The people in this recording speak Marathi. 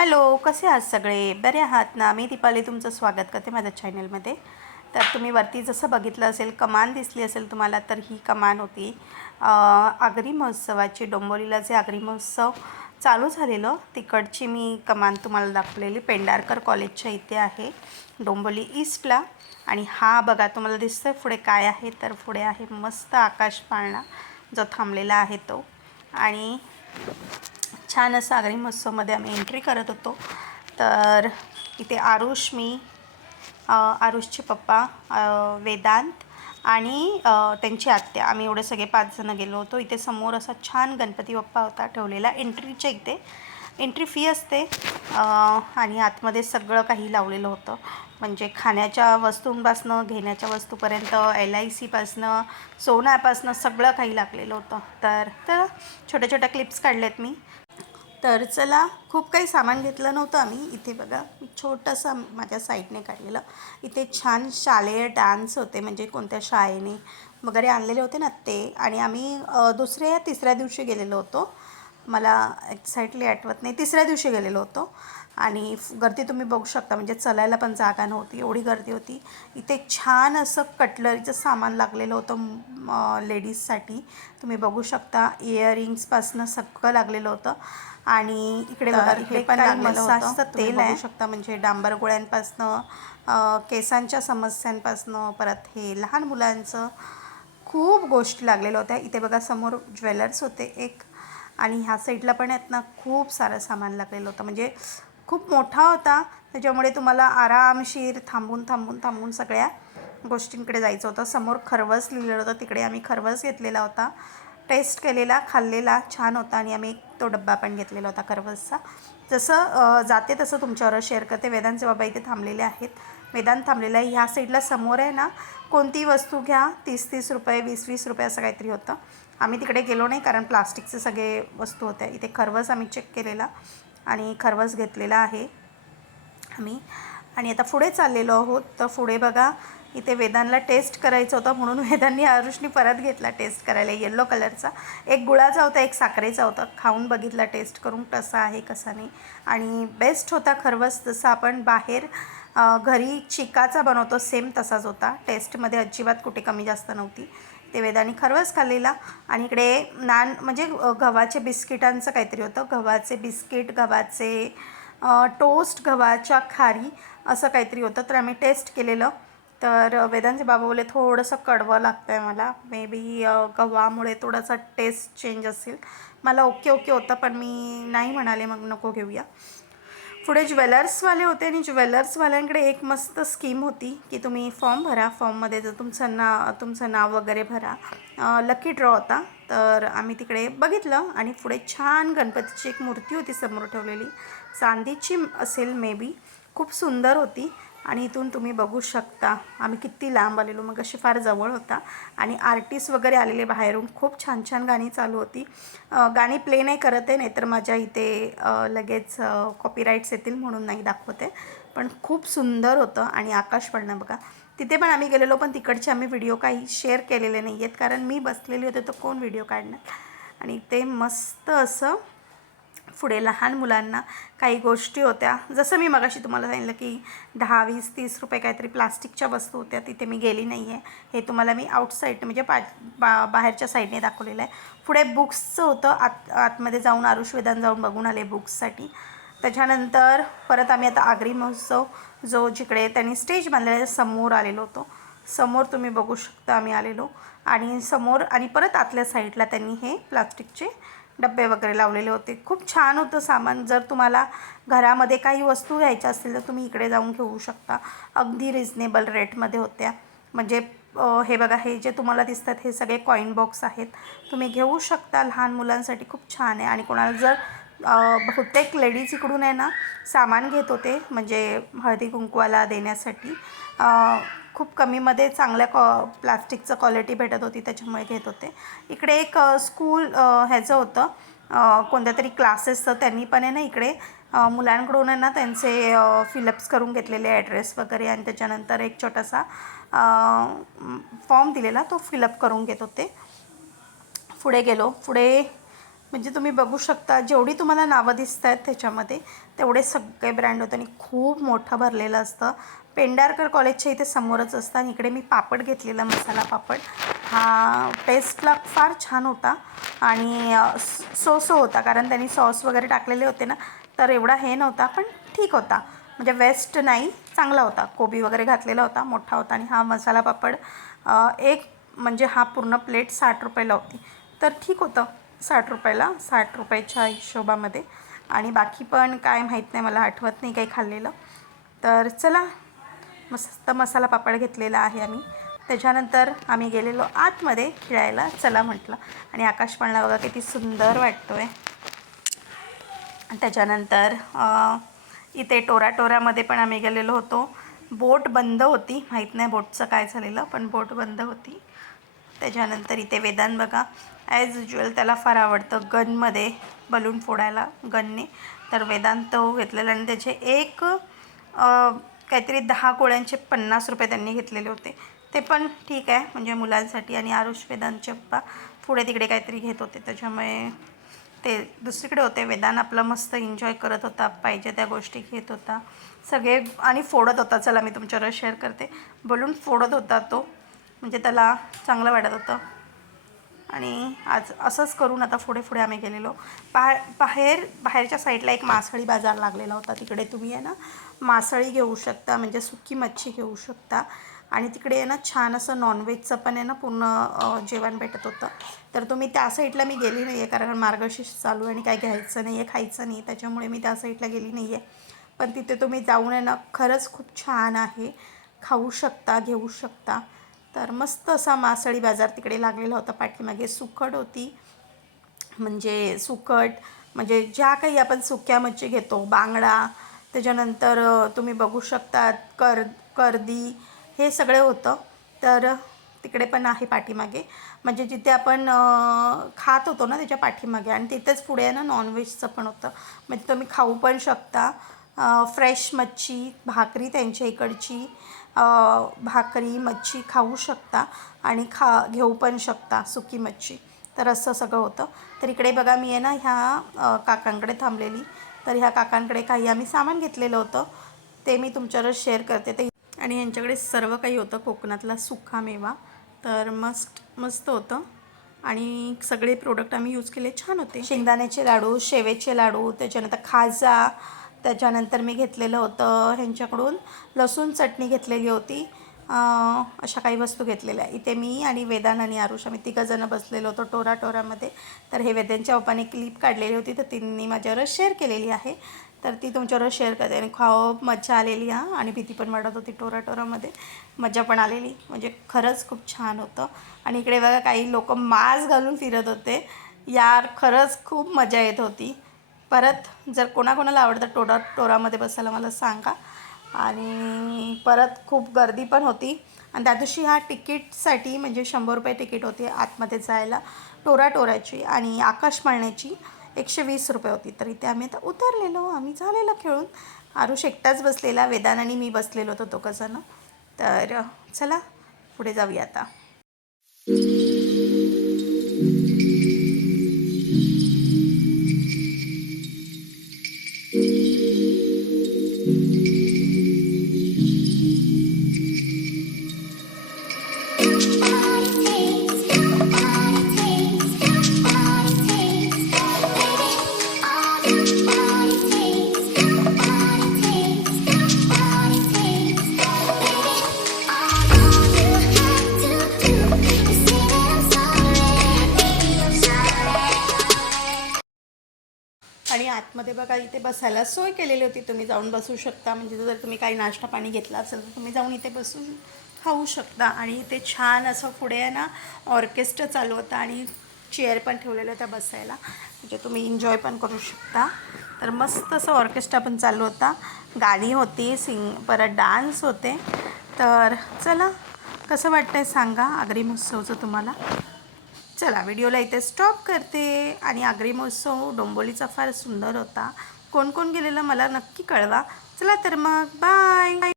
हॅलो कसे आहात सगळे? बरे आहात ना? मी दीपाली तुमचं स्वागत करते माझ्या चॅनलमध्ये. तर तुम्ही वरती जसं बघितलं असेल कमान दिसली असेल तुम्हाला तर ही कमान होती. आगरी महोत्सवाची डोंबोलीला जे आगरी महोत्सव चालू झालेलं तिकडची मी कमान तुम्हाला दाखवलेली पेंडारकर कॉलेजच्या इथे आहे डोंबोली ईस्टला. आणि हा बघा तुम्हाला दिसतोय पुढे काय आहे तर पुढे आहे मस्त आकाश पाळणा जो थांबलेला आहे तो. आणि छान सागरी आगरी महोत्सवमध्ये आम्ही एंट्री करत होतो. तर इथे आरुष मी आरुषचे पप्पा वेदांत आणि त्यांची आत्या. आम्ही एवढे सगळे पाचजणं गेलो होतो. इथे समोर असा छान गणपती बाप्पा होता ठेवलेला. एंट्रीच्या इथे. एंट्री फी असते. आणि आतमध्ये सगळं काही लावलेलं होतं. म्हणजे खाण्याच्या वस्तूंपासनं घेण्याच्या वस्तूपर्यंत एल आय सीपासनं सोन्यापासनं सगळं काही लागलेलं होतं. तर तर छोट्या छोट्या क्लिप्स काढल्यात मी. तर चला खूप काही सामान घेतलं नव्हतं आम्ही. इथे बघा छोटंसं माझ्या साईडने काढलेलं. इथे छान शालेय डान्स होते म्हणजे कोणत्या शाळेने वगैरे आणलेले होते ना ते. आणि आम्ही दुसऱ्या तिसऱ्या दिवशी गेलेलो होतो. मला एक्झॅक्टली आठवत नाही. तिसऱ्या दिवशी गेलेलो होतो. आणि गर्दी तुम्ही बघू शकता. म्हणजे चलायला पण जागा नव्हती. एवढी गर्दी होती. इथे छान असं कटलरीचं सामान लागलेलं होतं लेडीजसाठी. तुम्ही बघू शकता. इयरिंग्सपासनं सगळं लागलेलं होतं. आणि इकडे बघा इकडे पण मसाजचं तेल आहे. शकता. म्हणजे डांबर गोळ्यांपासनं केसांच्या समस्यांपासनं परत हे लहान मुलांचं खूप गोष्टी लागलेल्या होत्या. इथे बघा समोर ज्वेलर्स होते. एक आणि ह्या साईडला पण आहेत ना खूप सारं सामान लागलेलं होतं. म्हणजे खूप मोठा होता त्याच्यामुळे तुम्हाला आरामशीर थांबून थांबून थांबून सगळ्या गोष्टींकडे जायचं होतं. समोर खरवस लिहिलेलं होतं तिकडे आम्ही खरवस घेतलेला होता. टेस्ट केलेला खाल्लेला छान होता आणि आम्ही एक तो डब्बा पण घेतलेला होता खरवसचा. जसं जाते तसं तुमच्यावर शेअर करते. वेदांचे बाबा इथे थांबलेले आहेत. मैदान थांबलेलं आहे. ह्या साईडला समोर आहे ना कोणती वस्तू घ्या तीस तीस रुपये वीस वीस रुपये असं काहीतरी होतं. आम्ही तिकडे गेलो नाही कारण प्लास्टिकचे सगळे वस्तू होत्या. इथे खरवस आम्ही चेक केलेला आणि खरवस घेतलेला आहे आम्ही. आणि आता पुढे चाललेलो आहोत. तर पुढे बघा इथे वेदांना टेस्ट करायचं होतं म्हणून वेदांनी आरुषनी परत घेतला टेस्ट करायला. येल्लो कलरचा एक गुळाचा होता एक साखरेचा होता. खाऊन बघितला टेस्ट करून कसा आहे कसा नाही. आणि बेस्ट होता खरवस जसं आपण बाहेर घरी चिकाचा बनवतो सेम तसाच होता. टेस्टमध्ये अजिबात कुठे कमी जास्त नव्हती. ते वेदानी खरवस खाल्लेला. आणि इकडे नान म्हणजे गव्हाचे बिस्किटांचं काहीतरी होतं. गव्हाचे बिस्किट गव्हाचे टोस्ट गव्हाच्या खारी असं काहीतरी होतं. तर आम्ही टेस्ट केलेलं. तर वेदांचे बाबा बोले थोडंसं कडवं लागतं आहे मला. मे बी गव्हामुळे थोडासा टेस्ट चेंज असेल. मला ओके ओके होतं पण मी नाही म्हणाले मग नको घेऊया. पुढे ज्वेलर्सवाले होते आणि ज्वेलर्सवाल्यांकडे एक मस्त स्कीम होती की तुम्ही फॉर्म भरा. फॉर्ममध्ये जर तुमचं ना तुमचं नाव वगैरे भरा. लकी ड्रॉ होता. तर आम्ही तिकडे बघितलं आणि पुढे छान गणपतीची एक मूर्ती होती समोर ठेवलेली. चांदीची असेल मे बी खूप सुंदर होती. आणि इथून तुम्ही बघू शकता आम्ही किती लांब आलेलो मग अशी फार जवळ होता. आणि आर्टिस्ट वगैरे आलेले बाहेरून खूप छान छान गाणी चालू होती. गाणी प्ले नाही करत आहे नाहीतर माझ्या इथे लगेच कॉपीराईट्स येतील म्हणून नाही दाखवते. पण खूप सुंदर होतं आणि आकाश पडणं बघा. तिथे पण आम्ही गेलेलो पण तिकडचे आम्ही व्हिडिओ काही शेअर केलेले नाही आहेत कारण मी बसलेली होते तर कोण व्हिडिओ काढणार? आणि ते मस्त असं पुढे लहान मुलांना काही गोष्टी होत्या. जसं मी मगाशी तुम्हाला सांगितलं की दहा वीस तीस रुपये काहीतरी प्लास्टिकच्या वस्तू होत्या तिथे मी गेली नाही आहे हे तुम्हाला मी आउटसाईड म्हणजे पा बा बाहेरच्या साईडने दाखवलेलं आहे. पुढे बुक्सचं होतं. आत आतमध्ये जाऊन आरुषवेदान जाऊन बघून आले बुक्ससाठी त्याच्यानंतर परत आम्ही आता आगरी महोत्सव जो जिकडे त्यांनी स्टेज बांधलेला आहे समोर आलेलो होतो. समोर तुम्ही बघू शकता आम्ही आलेलो. आणि समोर आणि परत आतल्या साईडला त्यांनी हे प्लास्टिकचे डब्बे वगैरे लावलेले होते. खूप छान होतं सामान. जर तुम्हाला घरामध्ये काही वस्तू घ्यायच्या असतील तर तुम्ही इकडे जाऊन घेऊ शकता. अगदी रिजनेबल रेटमध्ये होत्या. म्हणजे हे बघा हे जे तुम्हाला दिसतात हे सगळे कॉईन बॉक्स आहेत. तुम्ही घेऊ शकता. लहान मुलांसाठी खूप छान आहे. आणि कोणाला जर बहुतेक लेडीज इकडून आहे ना सामान घेत होते म्हणजे हळदी कुंकवाला देण्यासाठी. खूप कमीमध्ये चांगल्या कॉ प्लास्टिकचं क्वालिटी भेटत होती त्याच्यामुळे घेत होते. इकडे एक स्कूल ह्याचं होतं कोणत्या तरी क्लासेसचं त्यांनी पण आहे ना इकडे मुलांकडून आहे ना त्यांचे फिलअप्स करून घेतलेले ॲड्रेस वगैरे आणि त्याच्यानंतर एक छोटासा फॉर्म दिलेला तो फिलअप करून घेत होते. पुढे गेलो. पुढे म्हणजे तुम्ही बघू शकता जेवढी तुम्हाला नावं दिसत आहेत त्याच्यामध्ये तेवढे सगळे ब्रँड होते आणि खूप मोठं भरलेलं असतं. पेंडारकर कॉलेजच्या इथे समोरच असतात आणि इकडे मी पापड घेतलेला मसाला पापड. हा टेस्टला फार छान होता आणि सो सो होता कारण त्यांनी सॉस वगैरे टाकलेले होते ना तर एवढा हे नव्हता पण ठीक होता. म्हणजे वेस्ट नाही चांगला होता. कोबी वगैरे घातलेला होता मोठा होता आणि हा मसाला पापड एक म्हणजे हा पूर्ण प्लेट साठ रुपयाला होती. तर ठीक होतं साठ रुपयाला साठ रुपयाच्या हिशोबामध्ये. आणि बाकी पण काय माहीत नाही मला आठवत नाही काही खाल्लेलं. तर चला मस्त मसाला पापड घेतलेला आहे आम्ही. त्याच्यानंतर आम्ही गेलेलो आतमध्ये खेळायला. चला म्हटलं. आणि आकाश पाळणा बघा किती सुंदर वाटतो आहे त्याच्यानंतर इथे टोराटोऱ्यामध्ये पण आम्ही गेलेलो होतो. बोट बंद होती. माहीत नाही बोटचं काय झालेलं पण बोट बंद होती. त्याच्यानंतर इथे वेदान बघा. ॲज युजल त्याला फार आवडतं गनमध्ये बलून फोडायला गनने. तर वेदांत तो घेतलेला आणि त्याचे एक काहीतरी दहा गोळ्यांचे पन्नास रुपये त्यांनी घेतलेले होते. ते पण ठीक आहे म्हणजे मुलांसाठी आणि आरुष वेदांचे पप्पा पुढे तिकडे काहीतरी घेत होते. त्याच्यामुळे ते दुसरीकडे होते. वेदान आपलं मस्त एन्जॉय करत होता पाहिजे त्या गोष्टी घेत होता. सगळे आणि फोडत होता. चला मी तुमच्यावर शेअर करते. बोलून फोडत होता तो. म्हणजे त्याला चांगलं वाटत होतं. आणि आज असंच करून आता पुढे पुढे आम्ही गेलेलो. बाहेर बाहेर बाहेरच्या साईडला एक मासळी बाजार लागलेला होता. तिकडे तुम्ही आहे ना मासळी घेऊ शकता म्हणजे सुकी मच्छी घेऊ शकता. आणि तिकडे आहे ना छान असं नॉनव्हेजचं पण आहे ना पूर्ण जेवण भेटत होतं. तर तुम्ही त्या साईडला मी गेली नाही आहे कारण मार्गशीर्ष चालू आहे आणि काय घ्यायचं नाही आहे खायचं नाही त्याच्यामुळे मी त्या साईडला गेली नाही आहे पण तिथे तुम्ही जाऊन आहे ना खरंच खूप छान आहे. खाऊ शकता घेऊ शकता. तर मस्त असा मासळी बाजार तिकडे लागलेला होता. पाठीमागे सुकट होती. म्हणजे सुकट म्हणजे ज्या काही आपण सुक्या मच्छी घेतो बांगडा त्याच्यानंतर तुम्ही बघू शकतात कर कर्दी हे सगळं होतं. तर तिकडे पण आहे पाठीमागे. म्हणजे जिथे आपण खात होतो ना त्याच्या पाठीमागे आणि तिथेच पुढे आहे ना नॉनव्हेजचं पण होतं. म्हणजे तुम्ही खाऊ पण शकता. फ्रेश मच्छी भाकरी त्यांच्या इकडची. भाकरी मच्छी खाऊ शकता आणि खा घेऊ पण शकता सुकी मच्छी. तर असं सगळं होतं. तर इकडे बघा मी आहे ना ह्या काकांकडे थांबलेली. तर ह्या काकांकडे काही आम्ही सामान घेतलेलं होतं. ते मी तुमच्यावर शेअर करते. ते आणि यांच्याकडे सर्व काही होतं. कोकणातला सुखा मेवा. तर मस्त मस्त होतं. आणि सगळे प्रोडक्ट आम्ही यूज केले. छान होते. शेंगदाण्याचे लाडू शेवेचे लाडू त्याच्यानंतर खाजा त्याच्यानंतर मी घेतलेलं होतं ह्यांच्याकडून लसूण चटणी घेतलेली होती. अशा काही वस्तू घेतलेल्या. इथे मी आणि वेदान आणि आरुष आम्ही तिघंजणं बसलेलो होतो टोरा टोरामध्ये. तर हे वेदांच्या पप्पाने क्लिप काढलेली होती तर तिने माझ्यावर शेअर केलेली आहे. तर ती तुमच्यावर शेअर करते आणि खूप मजा आलेली हा. आणि भीती पण वाटत होती टोरा टोरामध्ये. मजा पण आलेली. म्हणजे खरंच खूप छान होतं. आणि इकडे बघा काही लोक मास्क घालून फिरत होते. यार खरंच खूप मजा येत होती. परत जर कोणाकोणाला आवडतं टोरा टोरामध्ये बसायला मला सांगा. आणि परत खूप गर्दी पण होती. आणि त्या दिवशी ह्या तिकीटसाठी म्हणजे शंभर रुपये तिकीट होती आतमध्ये जायला. टोरा टोराची आणि आकाश मळण्याची एकशे वीस रुपये होती. तर इथे आम्ही आता उतरलेलो. आम्ही झालेलं खेळून. आरुष एकटाच बसलेला. वेदान आणि मी बसलेलो होतो दोघंजणं तर चला पुढे जाऊया आता. आणि आतमध्ये बघा इथे बसायला सोय केलेली होती. तुम्ही जाऊन बसू शकता. म्हणजे जर तुम्ही काही नाश्ता पाणी घेतला असेल तर तुम्ही जाऊन इथे बसून खाऊ शकता. आणि इथे छान असं पुढे आहे ना ऑर्केस्ट्रा चालू होता आणि चेअर पण ठेवलेल्या होत्या बसायला. म्हणजे तुम्ही एन्जॉय पण करू शकता. तर मस्त असं ऑर्केस्ट्रा पण चालू होता. गाणी होती सिंग परत डान्स होते. तर चला कसं वाटतं आहे सांगा. आगरी महोत्सवचं तुम्हाला. चला व्हिडिओला इथे स्टॉप करते. आणि आगरी महोत्सव डोंबोलीचा फार सुंदर होता. कोण कोण गेलेलं मला नक्की कळवा. चला तर मग बाय